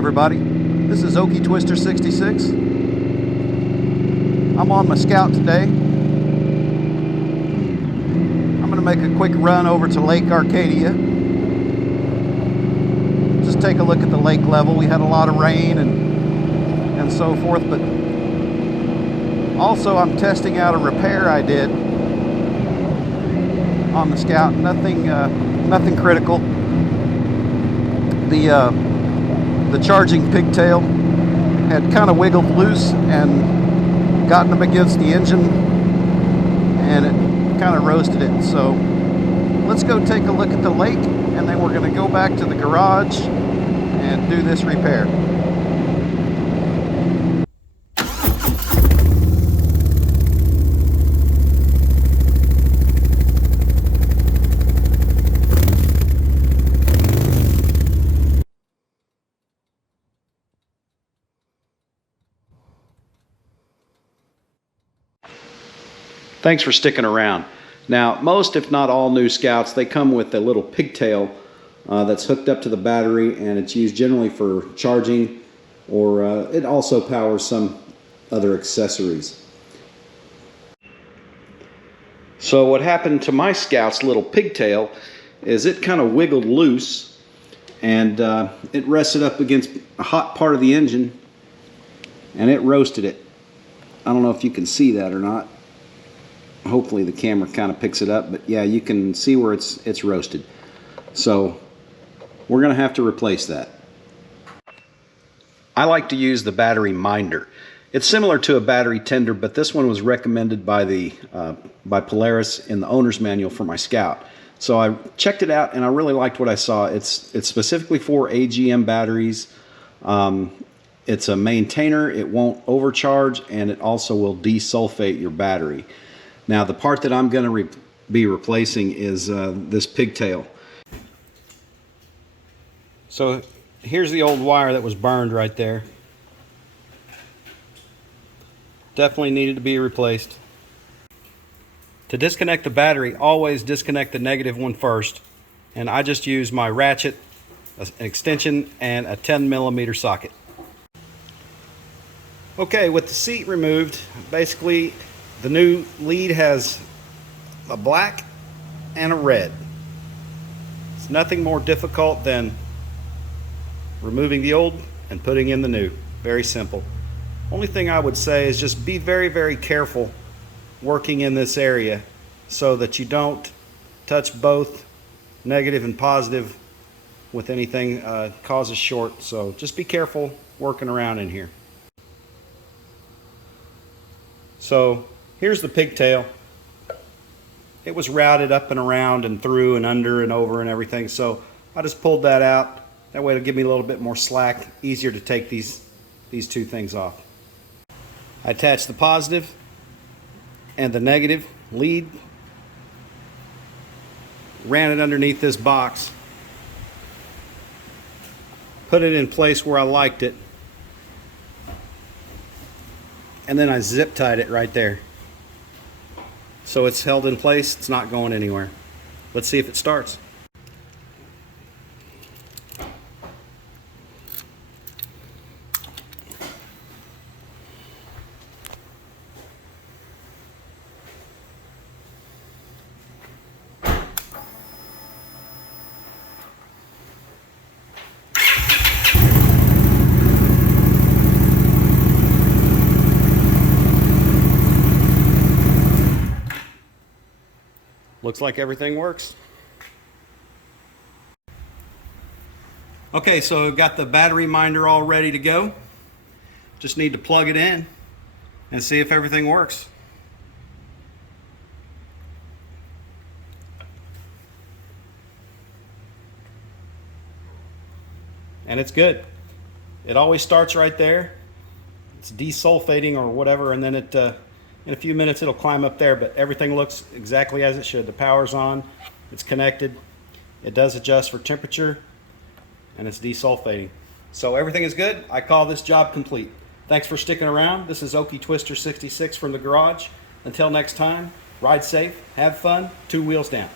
everybody, this is Okie Twister 66. I'm on my Scout today. I'm going to make a quick run over to Lake Arcadia. Just take a look at the lake level. We had a lot of rain and so forth, but also I'm testing out a repair I did on the Scout. Nothing critical. The charging pigtail had kind of wiggled loose and gotten up against the engine, and it kind of roasted it. So let's go take a look at the lake, and then we're going to go back to the garage and do this repair. Thanks for sticking around. Now, most if not all new Scouts, they come with a little pigtail that's hooked up to the battery, and it's used generally for charging, or it also powers some other accessories. So what happened to my Scout's little pigtail is it kind of wiggled loose, and it rested up against a hot part of the engine, and it roasted it. I don't know if you can see that or not. Hopefully the camera kind of picks it up, but yeah, you can see where it's roasted. So we're going to have to replace that. I like to use the battery minder. It's similar to a battery tender, but this one was recommended by by Polaris in the owner's manual for my Scout. So I checked it out and I really liked what I saw. It's specifically for AGM batteries. It's a maintainer, it won't overcharge, and it also will desulfate your battery. Now the part that I'm going to be replacing is this pigtail. So here's the old wire that was burned right there. Definitely needed to be replaced. To disconnect the battery, always disconnect the negative one first. And I just use my ratchet, an extension, and a 10mm socket. Okay, with the seat removed, basically the new lead has a black and a red. It's nothing more difficult than removing the old and putting in the new. Very simple. Only thing I would say is just be very, very careful working in this area so that you don't touch both negative and positive with anything cause a short. So just be careful working around in here. So here's the pigtail. It was routed up and around and through and under and over and everything. So I just pulled that out. That way it'll give me a little bit more slack. Easier to take these two things off. I attached the positive and the negative lead. Ran it underneath this box. Put it in place where I liked it. And then I zip tied it right there. So it's held in place, it's not going anywhere. Let's see if it starts. Looks like everything works. Okay, so I've got the battery minder all ready to go. Just need to plug it in and see if everything works. And it's good. It always starts right there. It's desulfating or whatever, and then it in a few minutes it'll climb up there, but everything looks exactly as it should. The power's on, it's connected, it does adjust for temperature, and it's desulfating. So everything is good. I call this job complete. Thanks for sticking around. This is Okie Twister 66 from the garage. Until next time, ride safe, have fun, 2 wheels down.